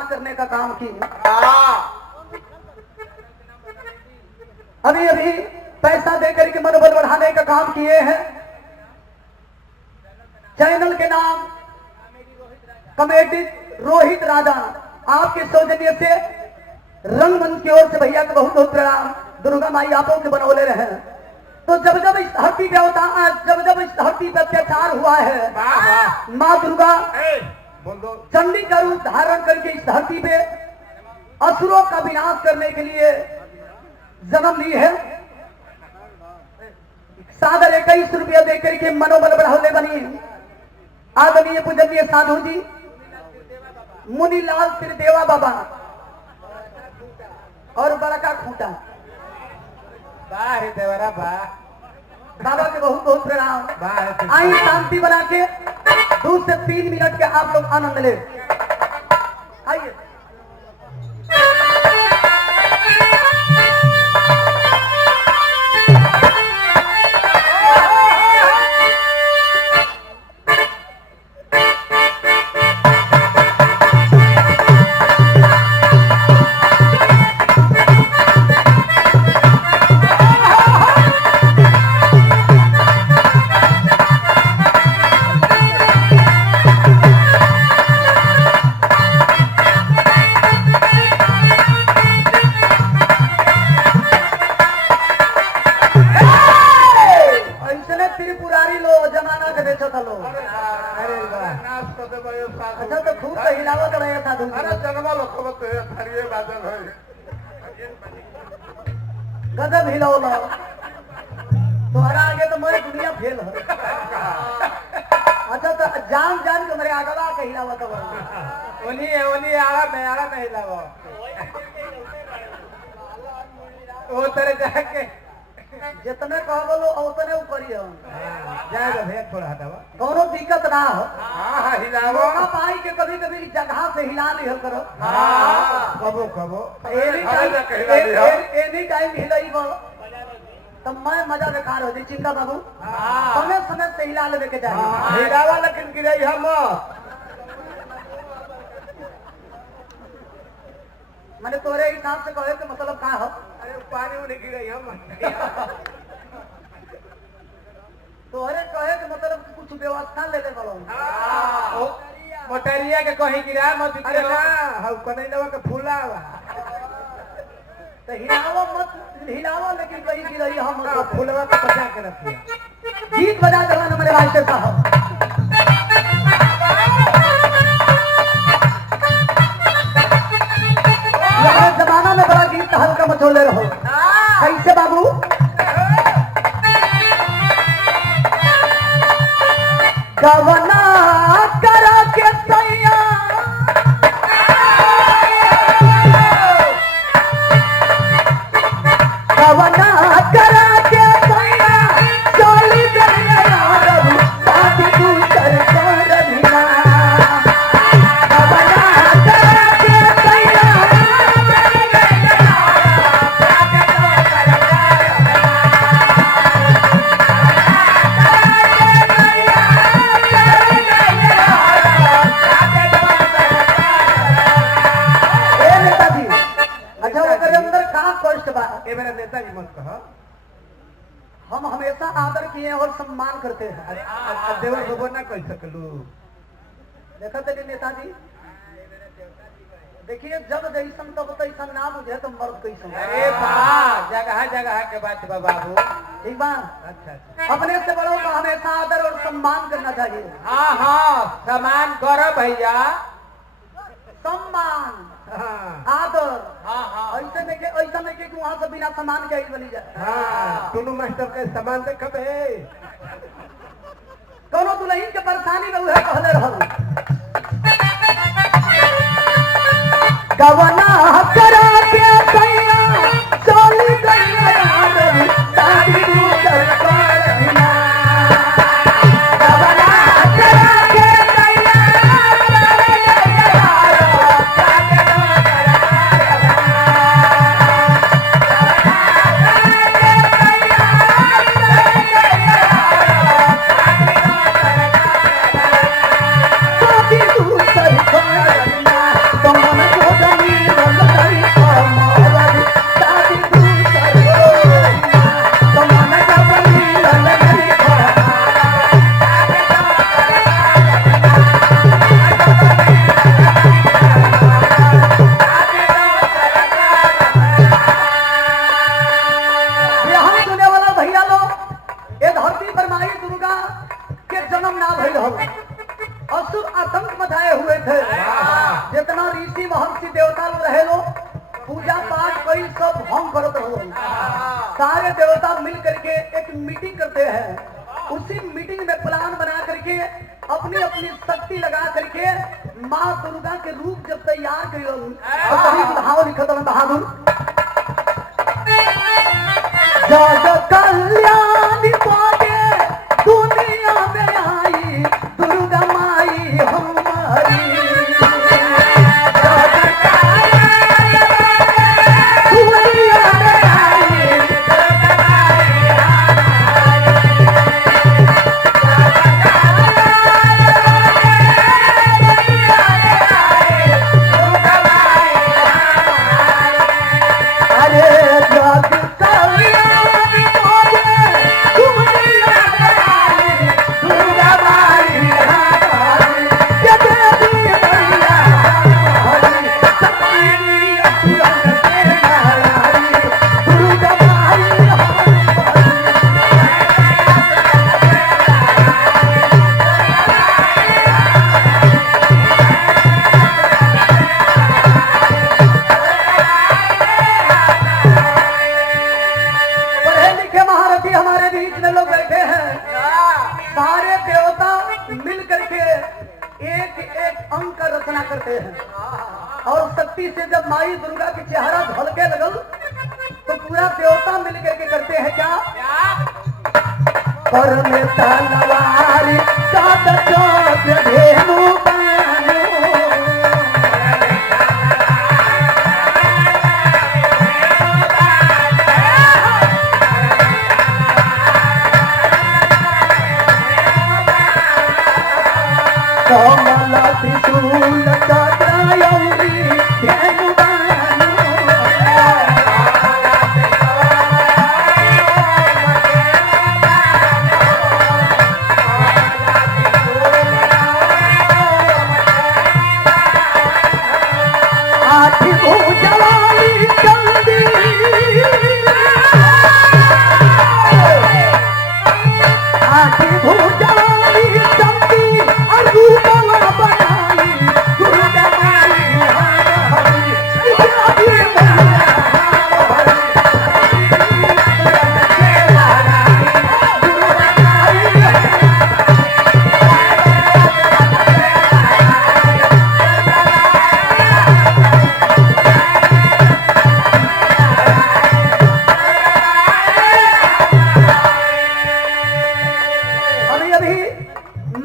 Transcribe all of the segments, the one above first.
पार करने का काम की। अभी अभी पैसा देकर के मनोबल बढ़ाने का काम किए हैं। चैनल के नाम कॉमेडी रोहित राजा, आपके सौजन्य से रंगमंच की ओर से भैया को बहुत बहुत प्रणाम। दुर्गा माई आपों के बनौले रहे। तो जब जब इस धरती पे जब जब इस धरती पे अत्याचार हुआ है, माँ दुर्गा चंडी का रूप धारण करके इस धरती पे असुरों का विनाश करने के लिए जन्म ली है। सादर 21 रुपया देकर के मनोबल बढ़ाने बनी आदरणीय पूजनीय साधु जी मुनीलाल त्रिदेवा बाबा और बड़का खूंटा बाबा के बहुत बहुत प्रणाम। आई शांति बना के 2 से 3 मिनट के आप लोग आनंद ले। आइए गजब हिलाओ तुम्हारा आगे तो मेरे दुनिया फेल है। अच्छा तो जान जान के मेरे आगवा के हिलावा तो ओनी आड़ा में हिलावा वो तरह जाके जितने कह बोलो उतने ऊपर ही जाएगा भैया थोड़ा हटावा कोनो दिक्कत ना हो। हाँ हिलावा मौका पाई के कभी कभी जगह से हिला लिहल करो। कबो एनी टाइम हिलाई तब मैं मजा बेकार हो जाए। चिंता बाबू समय समय से हिला लेवे के चाहिए। हिलावा लेकिन गिरई हम मैंने तोरे हिसाब से कहे के मतलब का हो। अरे पानी में गिरई हम तोहरे कहे के मतलब कुछ व्यवस्था ले ले बोलो। मोटरिया के कहीं गिरा मत। अरे ना हम कनैलवा के फूलावा तो हिलावो मत हिलावो लेकिन कहीं गिरई हम फूलवा को बचा के रखिए। गीत बजा दो मेरे मास्टर साहब। जमाना में बड़ा गीत हल्का मचोले रहो। कैसे बाबू गवना करा के सैया गवना करा के सैया चली गया साथी तू कर रबिना गवना करा के सैया मेरा नेताजी मत कहो। हम हमेशा आदर किए और सम्मान करते हैं। देवर बाबू ना कह सकलू देखा तेरे नेताजी देखिए जब जैसन तब तैसन ना बुझे तो मर्द कैसन। अरे वाह जगह जगह के बात बाबू ठीक बा। अच्छा अपने से बड़ों का हमेशा आदर और सम्मान करना चाहिए। हाँ सम्मान करो भैया। सम्मान आदर ऐसे नहीं कि वहां से बिना सम्मान के बनी जाए। टुनू मास्टर के सम्मान देखबे कोनो दुल्हन के परेशानी में उहे कहले रहल गवना करा के सैया चली गई यार साथी तू कर रबिना गवना करा के सैया साथी तू कर रबिना तुम ऋषि महर्षि देवता लोग रहे लो, पूजा पाठ कोई सब हम करते हो। सारे देवता मिल करके एक मीटिंग करते हैं। उसी मीटिंग में प्लान बना करके अपनी अपनी शक्ति लगा करके माँ दुर्गा के रूप जब तैयार करियो तो कहीं भाव लिखत है बहादुर। जग कल्याणी पाके दुनिया में आई दुर्गा माई हमारी। और शक्ति से जब माई दुर्गा की चेहरा झलके लगल तो पूरा देवता मिल करके करते हैं क्या? पर में तलवार काट काट धेनु कमला त्रिशूल चक्रायौरी धेनु आठी भुजवाली चंदी आठी भुजवाली चंदी रूपवा बनाई दुर्गा माई हमारी।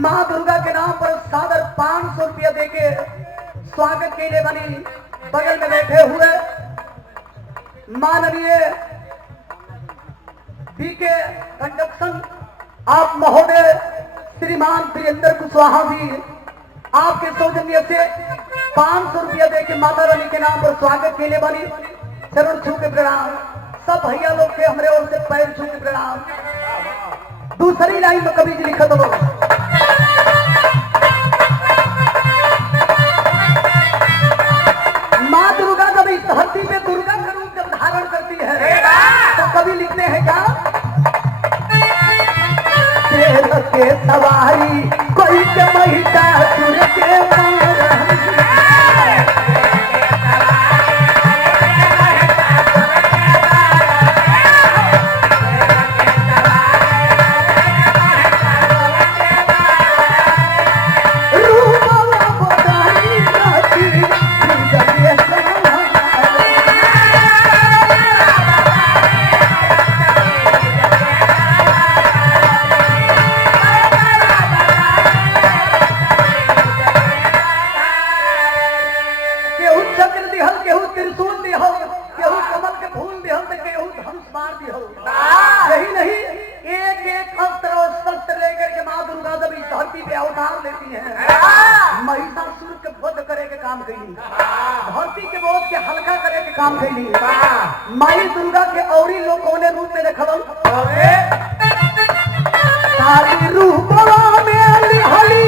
माँ दुर्गा के नाम पर सादर 500 रुपया देके स्वागत के लिए बनी बगल में बैठे हुए माननीय बीके कंडक्शन आप महोदय श्रीमान प्रियंदर कुशवाहा जी आपके सौजन्य से 500 रुपया देके माता रानी के नाम पर स्वागत के लिए बनी। चरण छू के प्रणाम। सब भैया लोग के हमारे ओर से पैर छू के प्रणाम। दूसरी लाइन में कवि जी लिखत हो, माँ दुर्गा जब इस धरती पे दुर्गा का रूप जब धारण करती है तो कवि लिखते हैं क्या? शेर के सवारी कोई के महिषासुर के मारही। यही नहीं, एक एक अस्त्र और शस्त्र लेकर के माँ दुर्गा जब इस धरती पे अवतार लेती है, महिषासुर के वध करे के काम कैली, धरती के बोझ के हल्का करे के काम कैली। माई दुर्गा के औरी लोग कौने रूप में देखल? काली रूपवा में लिहली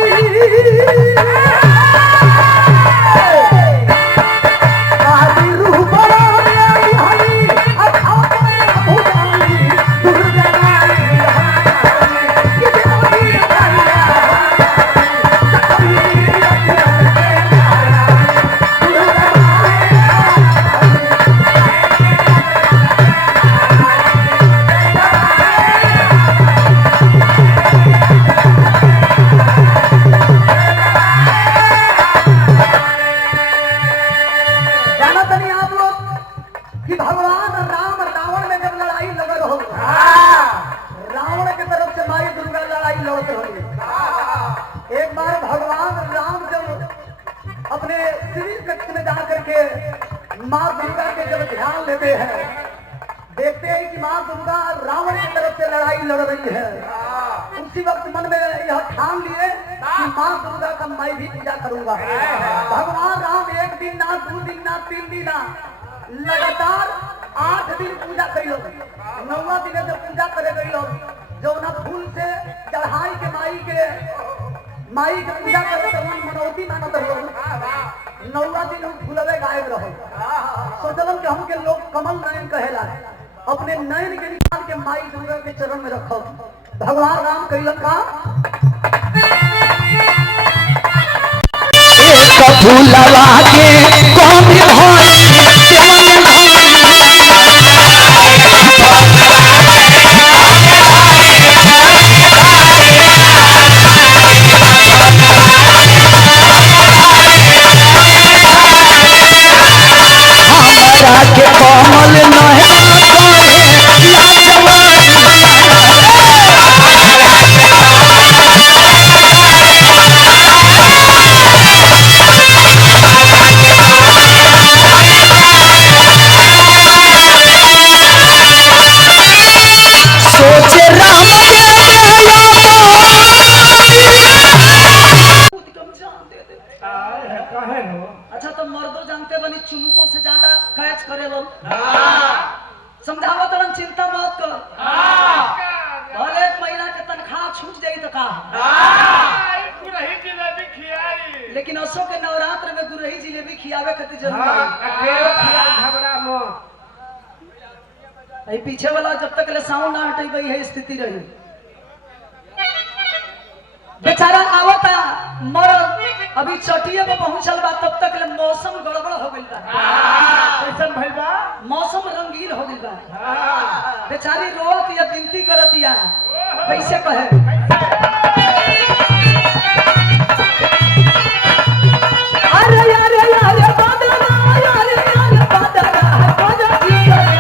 दुर्गा कि भगवान राम रावण में जब लड़ाई लगल हो, रावण के तरफ से माई दुर्गा लड़ाई लड़ते हो। एक बार भगवान राम जब अपने श्री कक्ष में जाकर के माँ दुर्गा के जब ध्यान लेते हैं, देखते हैं कि माँ दुर्गा रावण की तरफ से लड़ाई लड़ रही है। उसी वक्त मन में यह ठान लिए कि माँ दुर्गा का मैं भी पूजा करूंगा। भगवान राम 1 दिन ना 2 दिन ना 3 दिन ना लगातार 8 दिन पूजा करी लोग। 9वां दिन जब पूजा करे गई लोग, जो ना फूल से चढ़ाई के माई के पूजा करे तो मनौती मानत रहो। 9वां दिन फूलवे गायब रहो। सोचलन कि हमके लोग कमल नयन कहेला, अपने नयन के निकाल के माई दुर्गा के चरण में रखो। भगवान राम कैलन का फूलवा के कौन के कमल नहीं सोचे राम अच्छा तो मर्दों जानते बनी चुमुकों से ज्यादा कैच करे लोग। समझावो तो चिंता मत कर। और 1 महीना के तनख्वाह छूट जाई तो का, लेकिन असो के नवरात्र में गुरही जिलेबी खियावे खातिर जरूर आई। पीछे वाला जब तक ले साउंड ना हटे गई है स्थिति रही। बेचारा आवता मरद अभी चटिया में पहुंचल बा, तब तक ले मौसम गड़बड़ हो गइल बा। कैसन भइल बा? मौसम रंगीन हो गइल बा। बेचारी रोत या विनती करत या कैसे कहे अरे अरे अरे बादला अरे अरे बादला बाजा की करे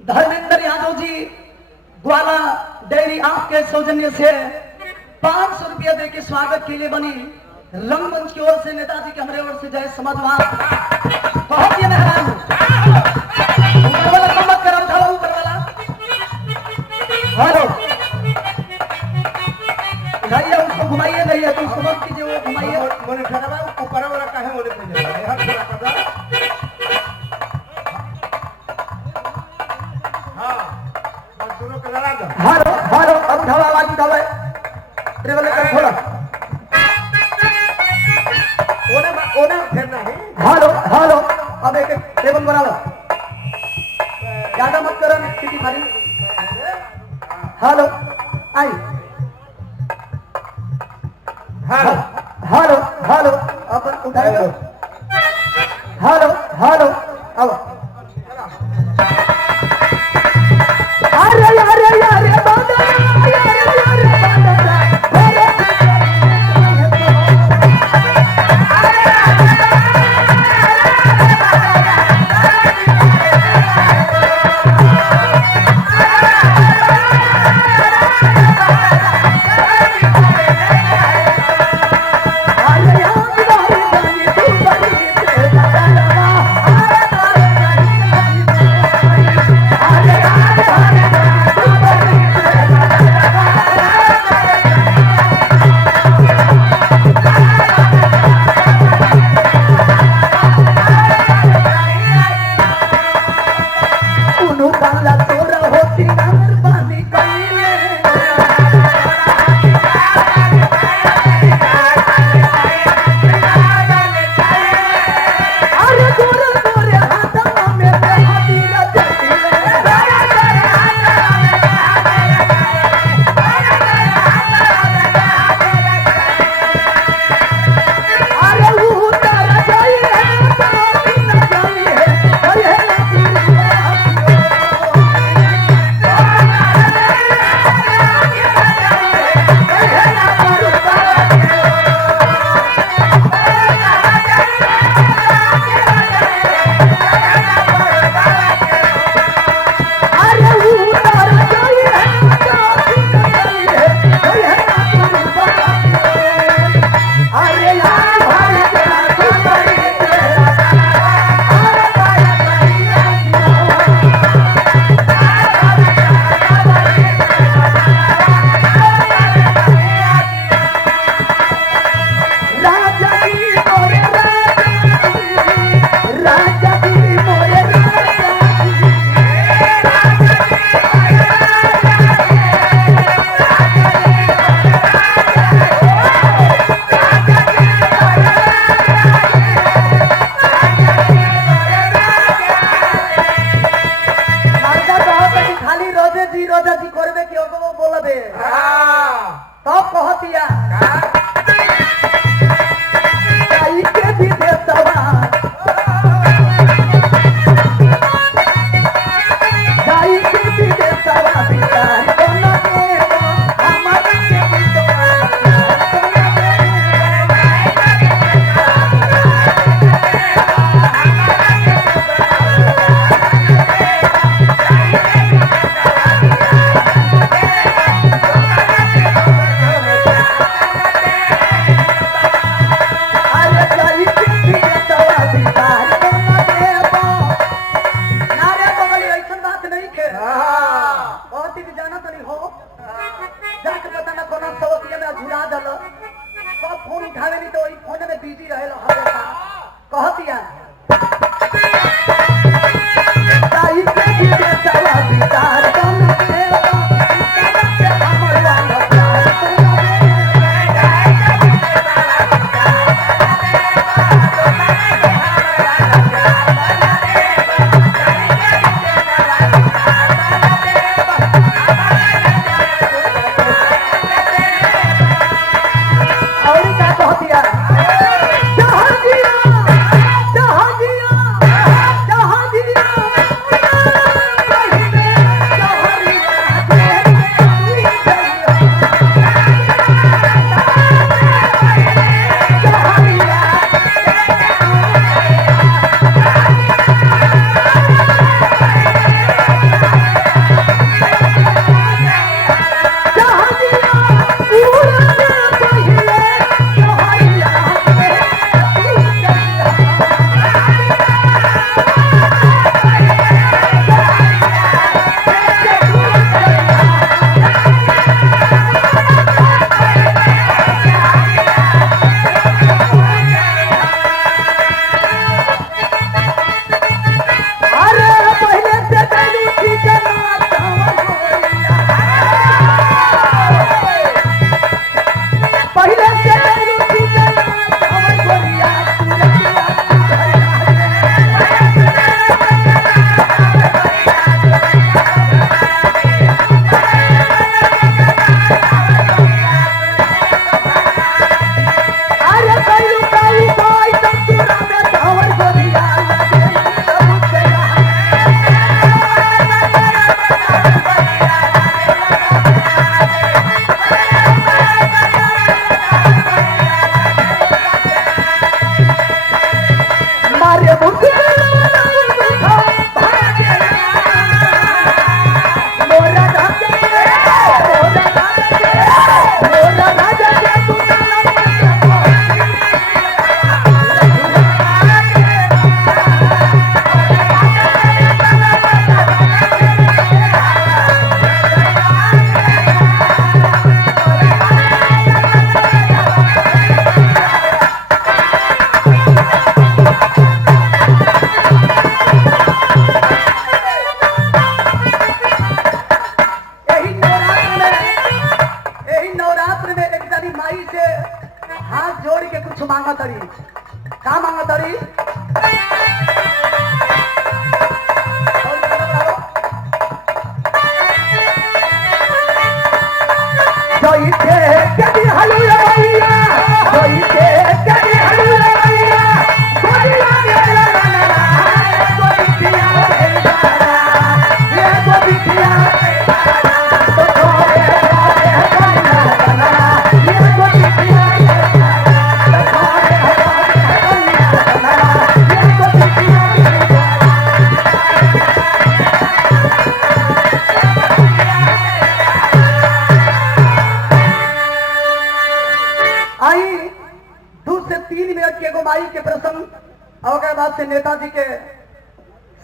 धर्मेंद्र यादव जी ग्वाला डेयरी आपके सौजन्य से 500 रुपया दे के स्वागत के लिए बनी रंगमंच की ओर से नेताजी के हमारे ओर से जय समाजवाद बहुत ही मेहरबान। ऊपर वाला कम मत करो, उठाओ ऊपर वाला। हेलो उठाइए, उसको घुमाइए नहीं तो उसको मत कीजिए, वो घुमाइए। मोने ठगवा ऊपर वाला काहे मोने पे जा रहा है? हर थोड़ा हारो हारो अब उठाओ, आवाज उठाओ, ट्रेवल कर खोला। ओना फेरना है। हारो हारो अब एक टेबल बना लो, ज्यादा मत करो किसी खाली। हालो आई हालो हालो हालो अब उठाओ। हालो हालो अब अरे अरे अरे बाबा अरे अरे बाबा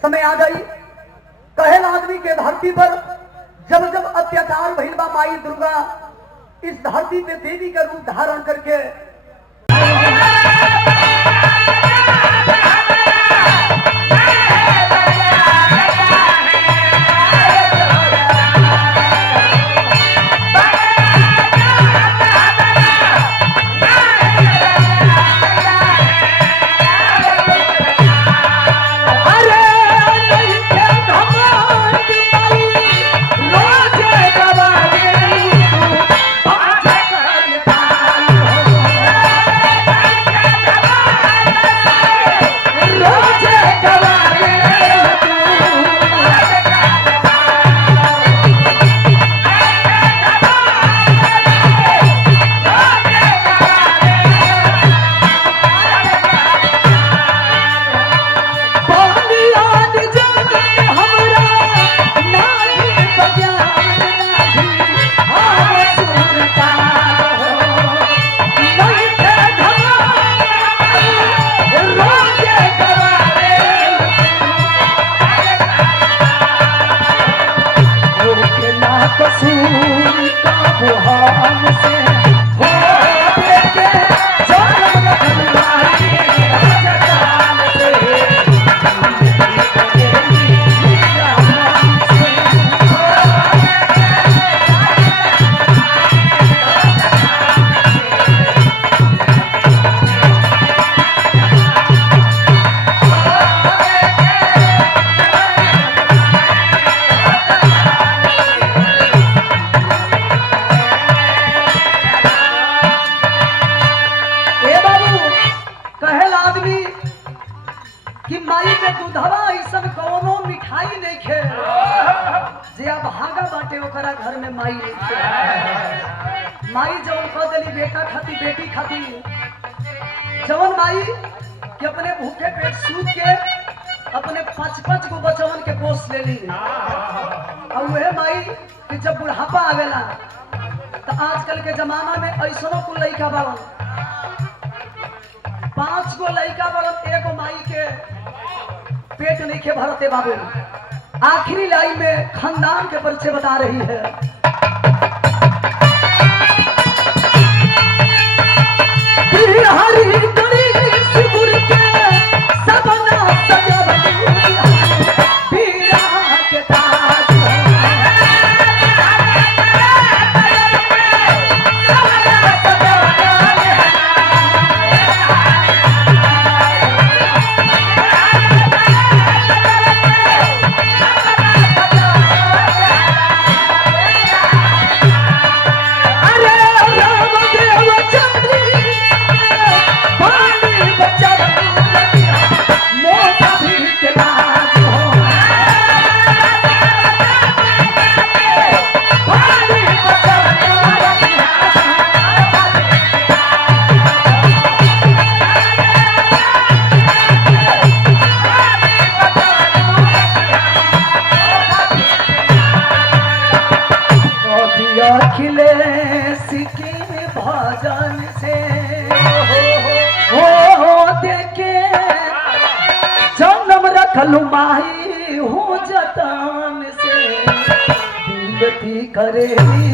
समय आ गई। कहल आदमी के धरती पर जब जब अत्याचार भइल बा, माई दुर्गा इस धरती पे देवी का रूप धारण करके कि माई के दूधवा ऐसा कोनो मिठाई नहीं खे जे अब भागा बाटे ओकरा घर में माई नहीं खे। माई जवन कह देली बेटा खाती बेटी खाती, जवन माई कि अपने भूखे पेट सूत के अपने 5-5 गो बचवन के पोस लेली, और वह माई कि जब बुढ़ापा आवेला तो आजकल के जमाना में ऐसनो कुल लइका बावन 5 गो लइका बावन, एगो माई के पेट नहीं के भरते बाबू। आखिरी लाइन में खानदान के परिचय बता रही है। हरी गणेश गुरु के सपना सजवलिया, पीरा के ताज खिले सिके भजन से हो देखे जन्म रखलू माही हो जतन से, विनती करेली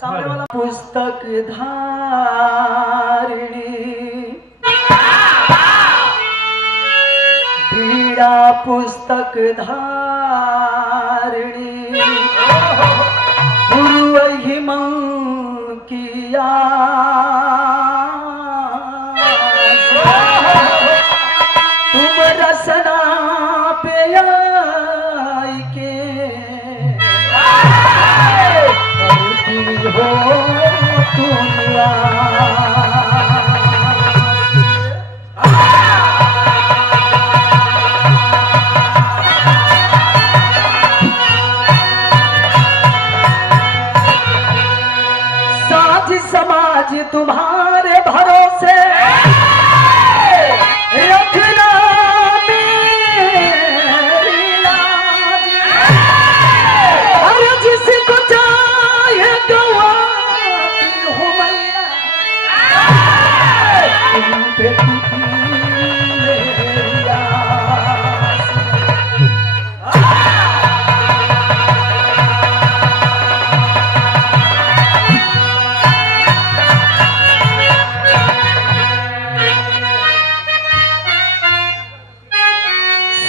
सामने वाला पुस्तक धारिणी बीड़ा पुस्तक धारिणी गुरु हिमं किया तुम रसना पे आई के हो तुमरा तुम्हारे भरोसे रखना मेरी लाज, अरे जिसको चाहे गवाती हूँ मैया, तुम पे टिकी मेरी आस।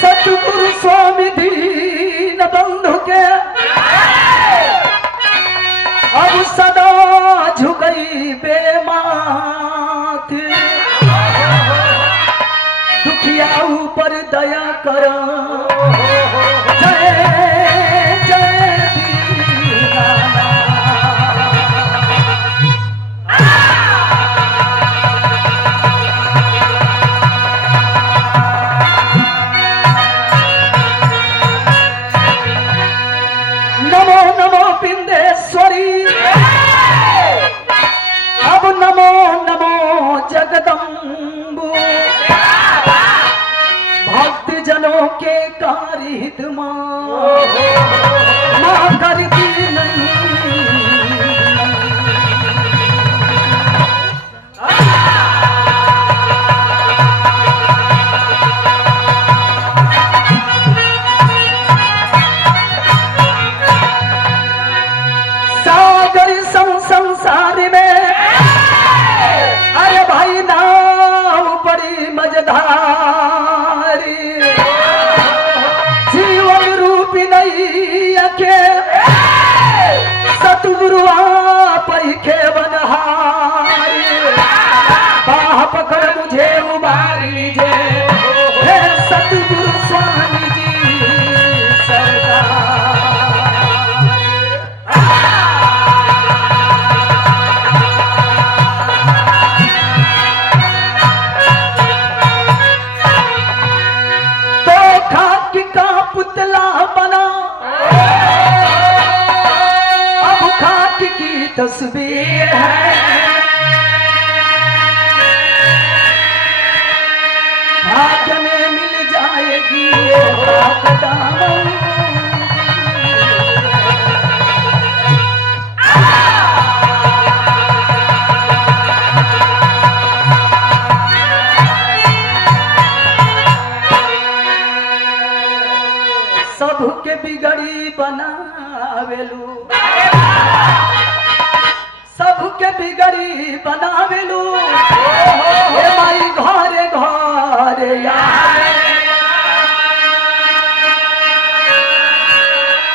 सतगुरु स्वामी दीन बंधु के अब सदा झुकई बेमात, दुखिया ऊपर दया कर, जय जय दीनानाथ। नमो नमो बिंदेश्वरी, अब नमो नमो जगदम्बु, भक्त जनों के कार्य हित मां करती नहीं। सागर संसार में अरे भाई नाव बड़ी मजेदारी, जीवन रूपी नैया के सतगुरु आप ही के बनहारी, बाह पकड़ मुझे उबार लीजिए हे सतगुरु स्वामी जी सरकार। पुतला बना अब खाक की तस्वीर है, भाग्य में मिल जाएगी ये खाक दामन। सबू के बिगड़ी बनावेलू, सबू के बिगड़ी बनावेलू, हे माई घरे घरे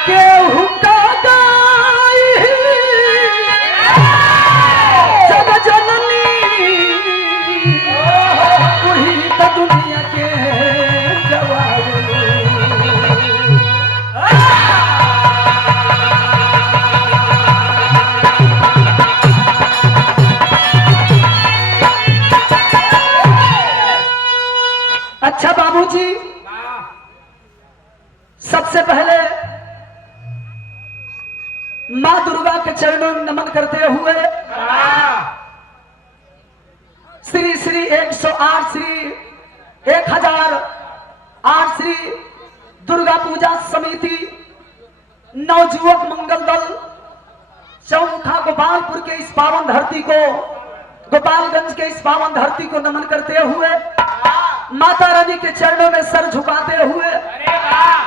केहू का गाई जग जननी, वही तो दुनिया के गवावेलू। अच्छा बाबूजी, सबसे पहले मां दुर्गा के चरणों में नमन करते हुए श्री श्री 108 श्री 1008 श्री दुर्गा पूजा समिति नवजुवक मंगल दल चौमुखा गोपालपुर के इस पावन धरती को, गोपालगंज के इस पावन धरती को नमन करते हुए, माता रानी के चरणों में सर झुकाते हुए,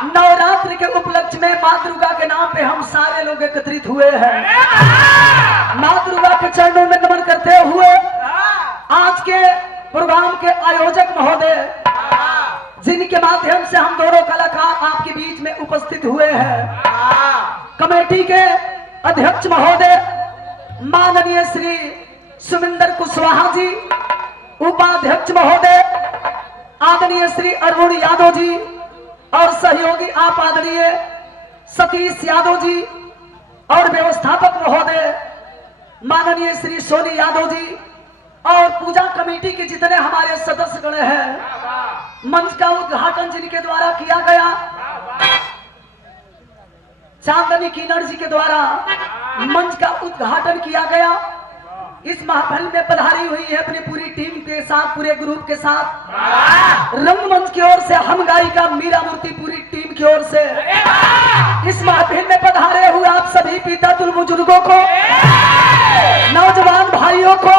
नवरात्रि के उपलक्ष्य में मां दुर्गा के नाम पे हम सारे लोग एकत्रित हुए हैं। मां दुर्गा के चरणों में नमन करते हुए आज के प्रोग्राम के आयोजक महोदय, जिनके माध्यम से हम दोनों कलाकार आपके बीच में उपस्थित हुए हैं, कमेटी के अध्यक्ष महोदय माननीय श्री सुमिंदर कुशवाहा जी, उपाध्यक्ष महोदय आदरणीय श्री अरुण यादव जी, और सहयोगी आप आदरणीय सतीश यादव जी, और व्यवस्थापक महोदय माननीय श्री सोनी यादव जी, और पूजा कमेटी के जितने हमारे सदस्यगण हैं, मंच का उद्घाटन जिनके द्वारा किया गया, चांदनी किन्नर जी के द्वारा मंच का उद्घाटन किया गया, इस महफिल में पधारी हुई है अपनी पूरी टीम के साथ, पूरे ग्रुप के साथ। रंगमंच की ओर से हम गायिका मीरा मूर्ति पूरी टीम की ओर से इस महफिल में पधारे हुए आप सभी पितातुल बुजुर्गों को, नौजवान भाइयों को,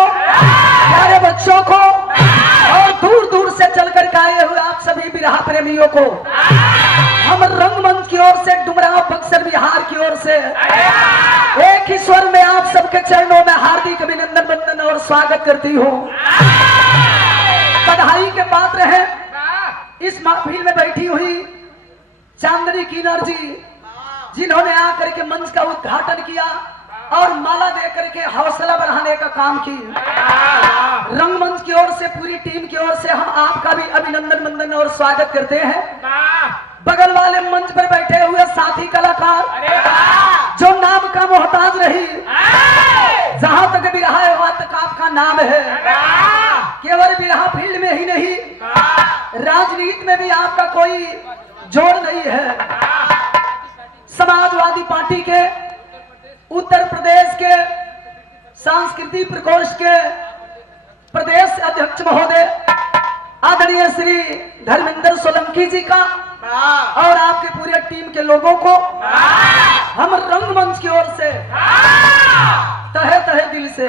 प्यारे बच्चों को और दूर दूर से चलकर के आए हुए आप सभी बिरहा प्रेमियों को हम रंगमंच की ओर से, डुमराव बक्सर बिहार की ओर से एक ही स्वर में आप सबके चरणों में हार्दिक अभिनंदन वंदन और स्वागत करती हूँ। बधाई के पात्र हैं इस महफिल में बैठी हुई चांदनी किन्नर जी, जिन्होंने आकर के मंच का उद्घाटन किया और माला दे करके हौसला बढ़ाने का काम की। रंगमंच की ओर से, पूरी टीम की ओर से हम आपका भी अभिनंदन वंदन और स्वागत करते हैं। बगल वाले मंच पर बैठे हुए साथी कलाकार जो नाम का मोहताज रही, जहां तक बिरहा है वहां तक आपका नाम है। केवल बिरहा फील्ड में ही नहीं, राजनीति में भी आपका कोई जोड़ नहीं है। समाजवादी पार्टी के उत्तर प्रदेश के सांस्कृतिक प्रकोष्ठ के प्रदेश अध्यक्ष महोदय आदरणीय श्री धर्मेंद्र सोलंकी जी का और आपके पूरे टीम के लोगों को हम रंगमंच की ओर से तहे तहे दिल से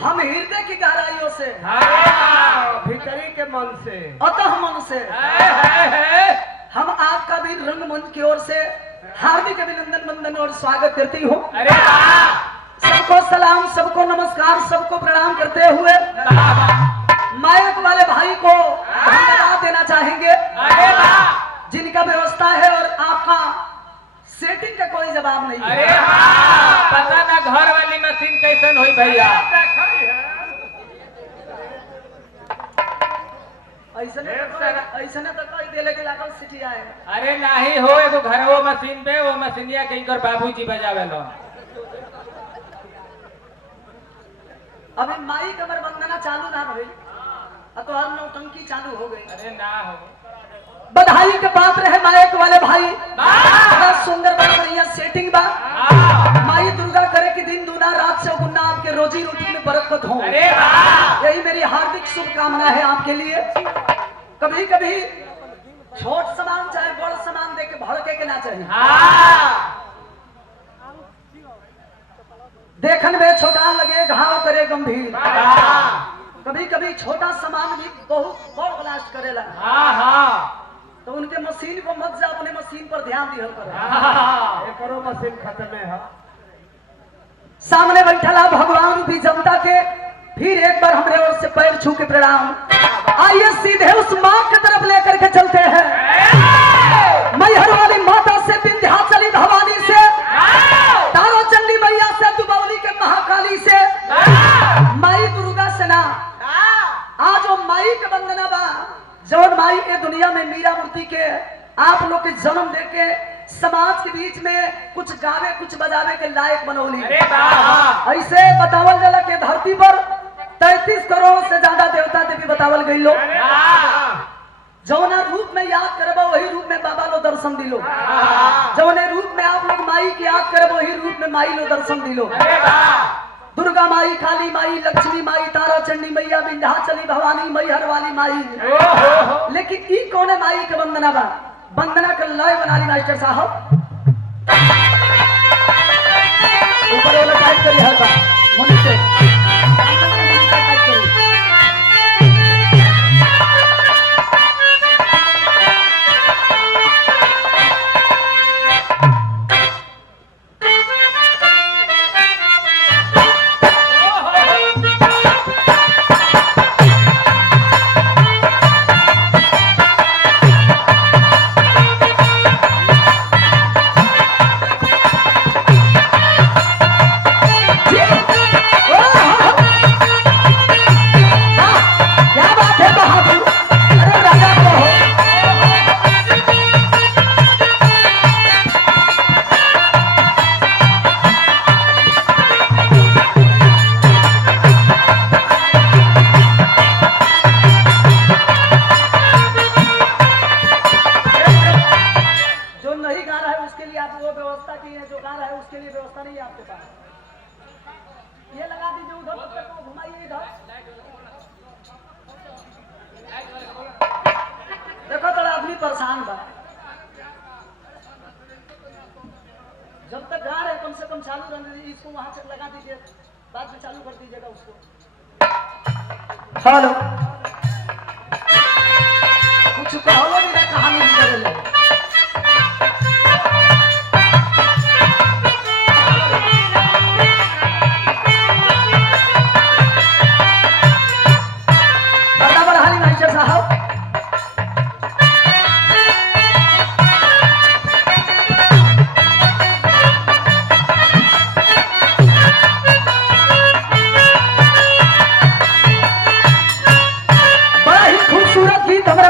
हम हृदय की गहराइयों से, भीतरी के मन से, अतः मन से हम आपका भी रंगमंच की ओर से हार्दिक अभिनंदन वंदन और स्वागत करती हूँ। सबको सलाम, सबको नमस्कार, सबको प्रणाम करते हुए माइक वाले भाई को धन्यवाद देना चाहेंगे, जिनका व्यवस्था है और आपका सेटिंग का कोई जवाब नहीं है। पता ना घर वाली मशीन कैसन हुई भैया। ऐसा तो कोई देले के लागल सिटिया है। अरे नहीं हो, एगो घर वो मशीन पे, वो मशीनिया कहीं कर बाबूजी बजावे लो। अभी माई कमर वंदना चालू ना भई, तो हर नौटंकी चालू हो गई। अरे ना हो, बधाई के पात्र है माइक वाले भाई, बहुत सुंदर बढ़िया सेटिंग बा। माई दुर्गा करे कि दिन दूना रात से गुना आपके रोजी रोटी में बरकत हो, यही मेरी हार्दिक शुभकामना है आपके लिए। कभी कभी छोट सामान चाहे बड़ सामान दे के भड़के के ना चाहिए। देखने में छोटा लगे घाव करे गंभीर, कभी कभी छोटा सामान भी बहुत बड़ ब्लास्ट करेला। तो उनके मशीन को मत जा, अपने मशीन पर ध्यान दिया करो। करो मशीन खत्म है। सामने बैठा भगवान भी जनता के, फिर एक बार हमरे ओर से पैर छू के प्रणाम। आइए सीधे उस मां की तरफ लेकर के चलते हैं। मैहर वाली माता से, विंध्याचली भवानी से, तारो चंडी मैया से, दुबौली के महाकाली से, माई दुर्गा से ना आज वो माई के वंदना बा, जौन माई के दुनिया में मीरा मूर्ति के आप लोग के जन्म दे के समाज के बीच में कुछ गावे कुछ बजावे के लायक बनौली। ऐसे बतावल जाला के धरती पर 33 करोड़ से ज्यादा देवता देवी बतावल गई लो। जौना रूप में याद करबो वही रूप में बाबा लो दर्शन दिलो, जौने रूप में आप लोग माई की याद करबो वही रूप में माई लो दर्शन दिलो। दुर्गा माई, काली माई, लक्ष्मी माई, तारा चंडी मैया, विंध्याचली भवानी, मैहर वाली माई। लेकिन ई कौन माई के वंदना बा? वंदना कर लय बना ली मास्टर साहब। ऊपर वाला टाइप करी हल्का मुनि से टाइप करी। Oh! आप वो व्यवस्था की है, जो कार है उसके लिए व्यवस्था नहीं है आपके पास। ये लगा दीजिए उधर, तब तक वो घुमाइए इधर। देखो थोड़ा आदमी परेशान था, जब तक गाड़ है कम से कम चालू रहने दीजिए, इसको वहां से लगा दीजिए, बाद में चालू कर दीजिएगा उसको। हेलो, कुछ कहो भी ना, कहानी भी बदले। बराबर हाली मास्टर साहब,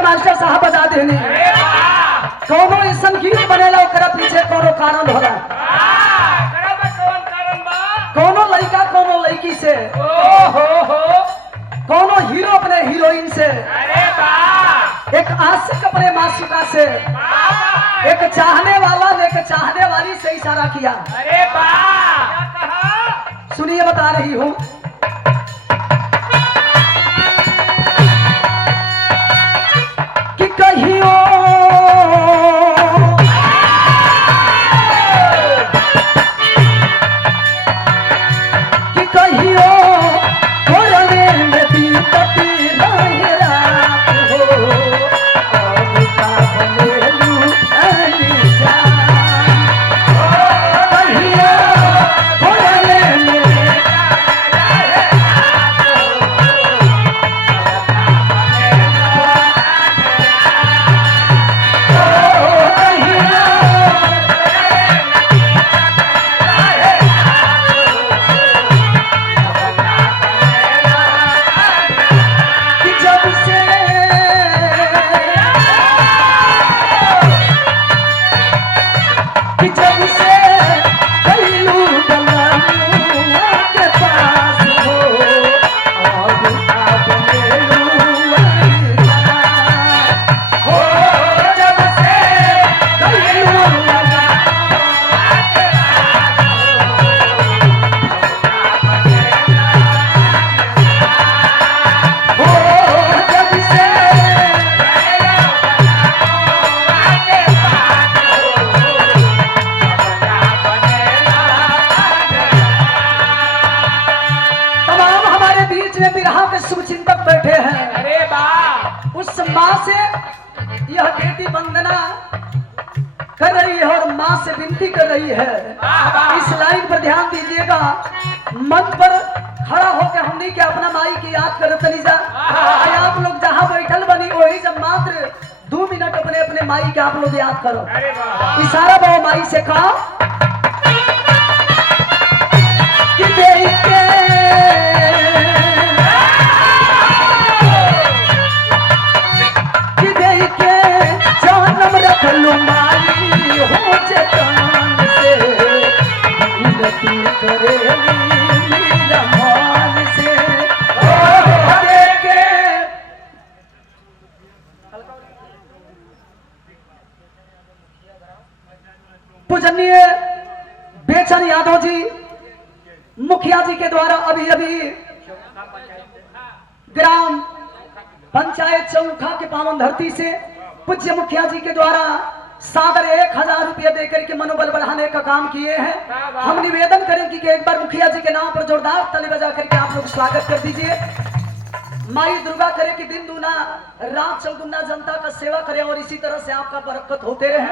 मास्टर साहब बता देने कौनो ऐसन गीत बनेला ओकरा पीछे कोनो कारण होला। कौनो लड़का कोनो लड़की से, कौनो हीरो अपने हीरोइन से, एक आशिक अपने मासूका से, एक चाहने वाला ने एक चाहने वाली से इशारा किया। सुनिए बता रही हूँ। शुभचिंतक बैठे हैं। अरे वाह, उस माँ से यह बेटी वंदना कर रही है और माँ से विनती कर रही है। इस लाइन पर ध्यान दीजिएगा। मंच पर खड़ा होकर हमने क्या अपना माई की याद कर तलीजा। आप लोग जहाँ बैठल बनी वही जब मात्र 2 मिनट अपने अपने माई के आप लोग याद करो। इशारा बहु माई से कहा कि देख के रखलू माई हो चेतन से, विनती करेली मेरा मान से। पूजनीय बेचन यादव जी मुखिया जी के द्वारा अभी अभी ग्राम पंचायत चौखा के पावन धरती से पूज्य मुखिया जी के द्वारा सागर 1000 रुपये देकर के मनोबल बढ़ाने का काम किए हैं। हम निवेदन करेंगे कि एक बार मुखिया जी के नाम पर जोरदार ताली बजा करके आप लोग स्वागत कर दीजिए। माई दुर्गा करे कि दिन दूना रात चौगुना जनता का सेवा करे और इसी तरह से आपका बरकत होते रहे।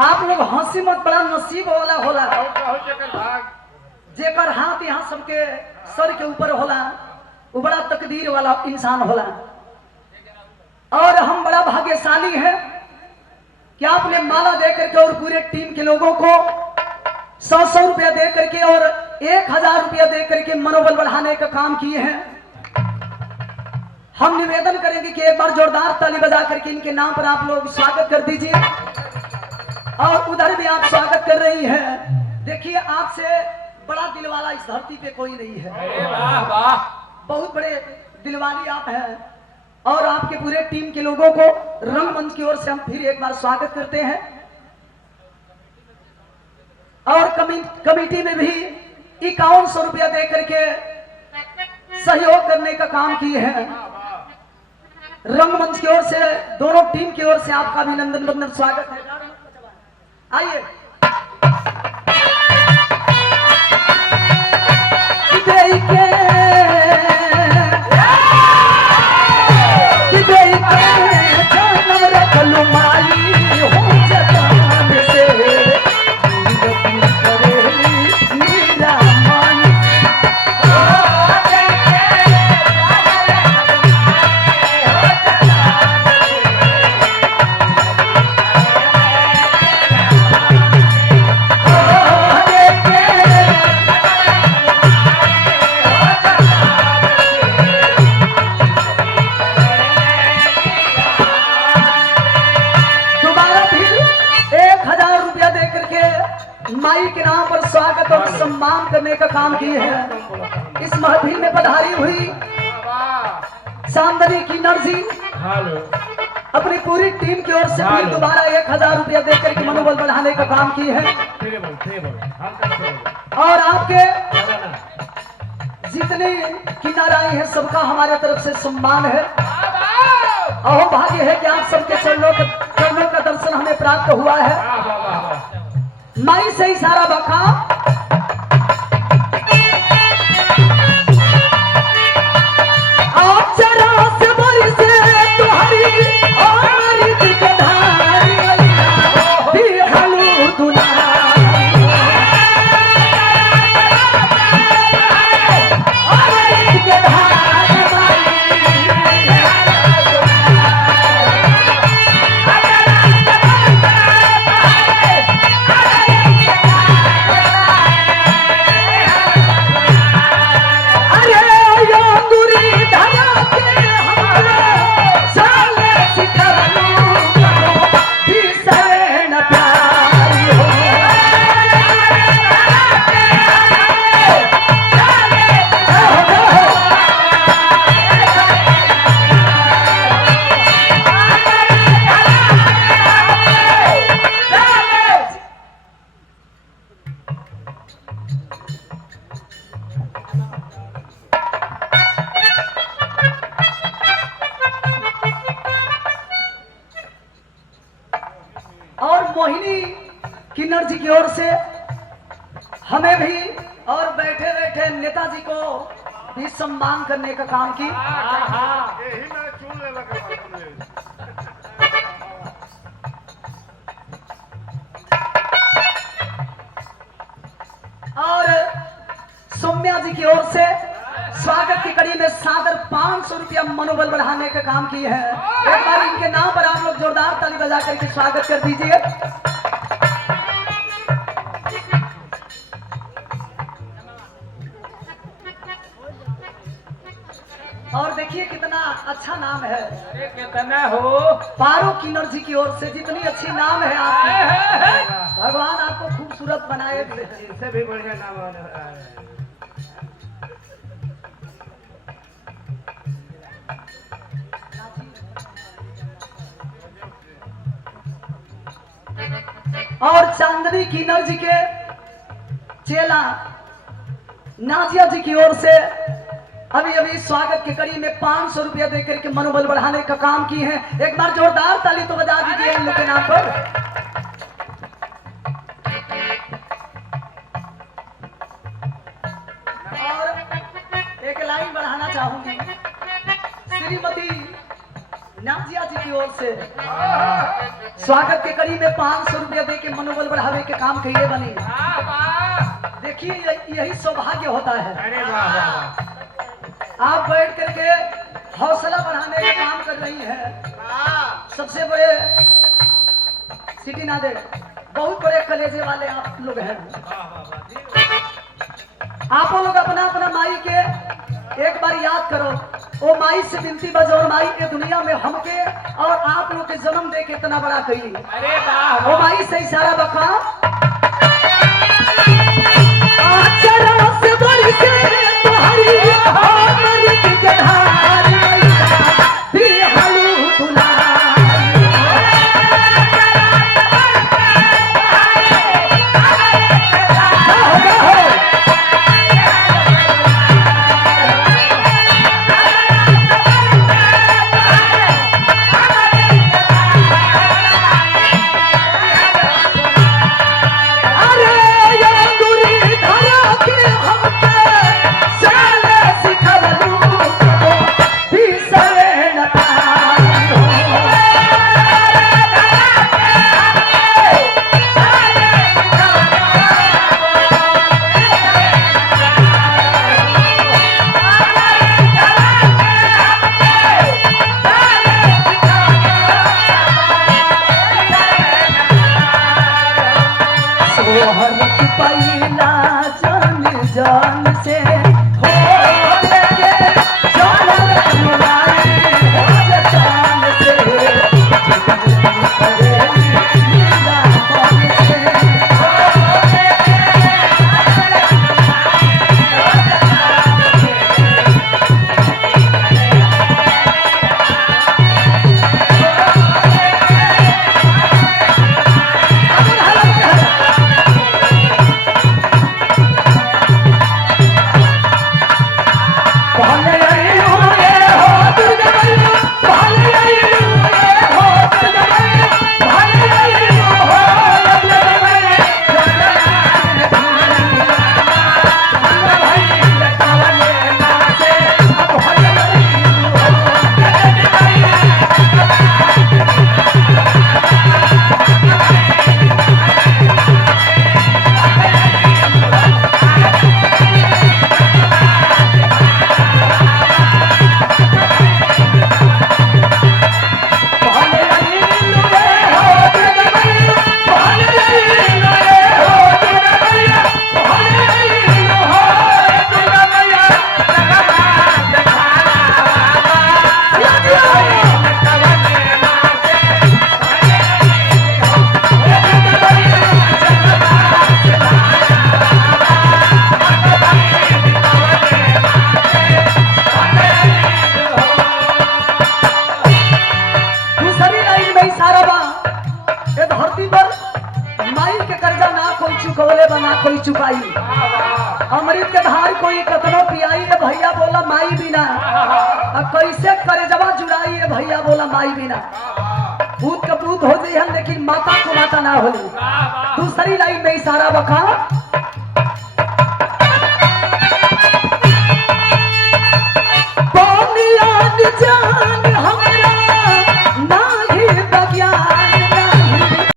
आप लोग हंसी मत, बड़ा नसीब वाला होला जेकर हाथ यहाँ सबके सर के ऊपर होला, वो बड़ा तकदीर वाला इंसान होला। और हम बड़ा भाग्यशाली हैं कि आपने माला देकर के और पूरे टीम के लोगों को 100 रुपया दे करके और 1000 रुपया दे करके मनोबल बढ़ाने का काम किए हैं। हम निवेदन करेंगे कि एक बार जोरदार ताली बजा करके इनके नाम पर आप लोग स्वागत कर दीजिए। और उधर भी आप स्वागत कर रही हैं। देखिए आपसे बड़ा दिल वाला इस धरती पे कोई नहीं है। अरे वाह वाह, बहुत बड़े दिलवाली आप हैं। और आपके पूरे टीम के लोगों को रंगमंच की ओर से हम फिर एक बार स्वागत करते हैं। और कमेटी में भी 5100 रुपया दे करके सहयोग करने का काम किए हैं। रंगमंच की ओर से दोनों टीम की ओर से आपका अभिनंदन बंदन स्वागत है। आइए माई के नाम पर स्वागत और सम्मान करने का काम किए हैं। इस महफिल में पधारी हुई चांदनी की नरसी अपनी पूरी टीम की ओर से फिर दोबारा 1000 रुपया देकर के मनोबल बढ़ाने का काम किए हैं। और आपके जितने किनारे आए हैं सबका हमारे तरफ से सम्मान है। अहो भाग्य है कि आप सबके चरणों का दर्शन हमें प्राप्त हुआ है। माई से ही सारा बका आप जरा से बोली से तुम्हारी और दिखधारी भी हलू दुलारी और दिखधारी मोहिनी किन्नर जी की ओर से हमें भी और बैठे बैठे नेताजी को भी सम्मान करने का काम की। और सौम्या जी की ओर से स्वागत की कड़ी में सादर 500 रुपया मनोबल बढ़ाने का काम किए हैं। एक बार इनके नाम पर आप लोग जोरदार ताली बजा करके स्वागत कर दीजिए। और देखिए कितना अच्छा नाम है। अरे कितना हो पारो किन्नर जी की ओर से जितनी अच्छी नाम है आपकी, भगवान आपको खूबसूरत बनाए। इससे भी बढ़िया नाम है। और चांदनी किन्नर जी के चेला नाजिया जी की ओर से अभी अभी स्वागत की कड़ी में 500 रुपया देकर के मनोबल बढ़ाने का काम की है। एक बार जोरदार ताली तो बजा दीजिए इन लोग के नाम पर। और एक लाइन बढ़ाना चाहूंगी, श्रीमती नाजिया जी की ओर से स्वागत के कड़ी में 500 रुपया दे के मनोबल बढ़ावे के काम कहिए बनी। देखिए यही सौभाग्य होता है। अरे वाह वाह, आप बैठ करके हौसला बढ़ाने का काम कर रही हैं। सबसे बड़े सिटी नादे बहुत बड़े कलेजे वाले आप लोग हैं। आप लोग अपना अपना माई के एक बार याद करो। वो माई से विनती बजौर माई के दुनिया में हमके और आप लोग के जन्म दे के इतना बड़ा कैली। अरे वाह वो माई से इशारा बखा आचरण से बड़ी से तुम्हारी अमृत के धार बिहारू जान से हो लेके जान जान से कोई चुकाई अमृत के धार कोई कतनो पियाई है भैया बोला माई बिना कैसे करे जवा जुड़ाई है भैया बोला माई बिना भूत का भूत हो जाए लेकिन माता को माता ना होली। दूसरी लाइन में इशारा बखा